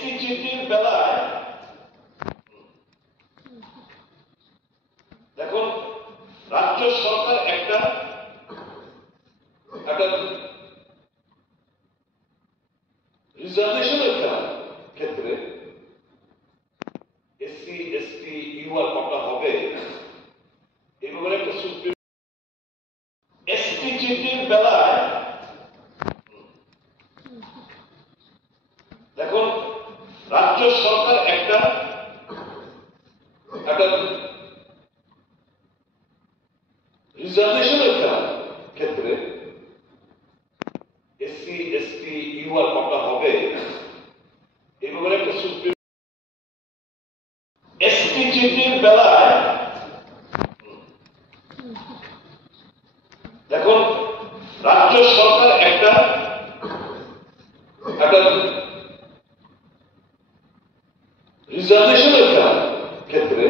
SP চিঠির বেলায় দেখুন রাজ্য সরকার একটা রিজার্ভেশনের ক্ষেত্রে এসসি এসটি ইউআর কটা হবে এই ব্যাপারে একটা সুপ্রিম এসপি চিঠির বেলায় দেখুন রাজ্য সরকার একটা রিজার্ভেশনের ক্ষেত্রে এসসি এসটি ইউআর কটা হবে এই ব্যাপারে একটা সুপ্রিম এসপি চিঠির বেলায় দেখুন রাজ্য সরকার একটা রিজার্ভেশনের ক্ষেত্রে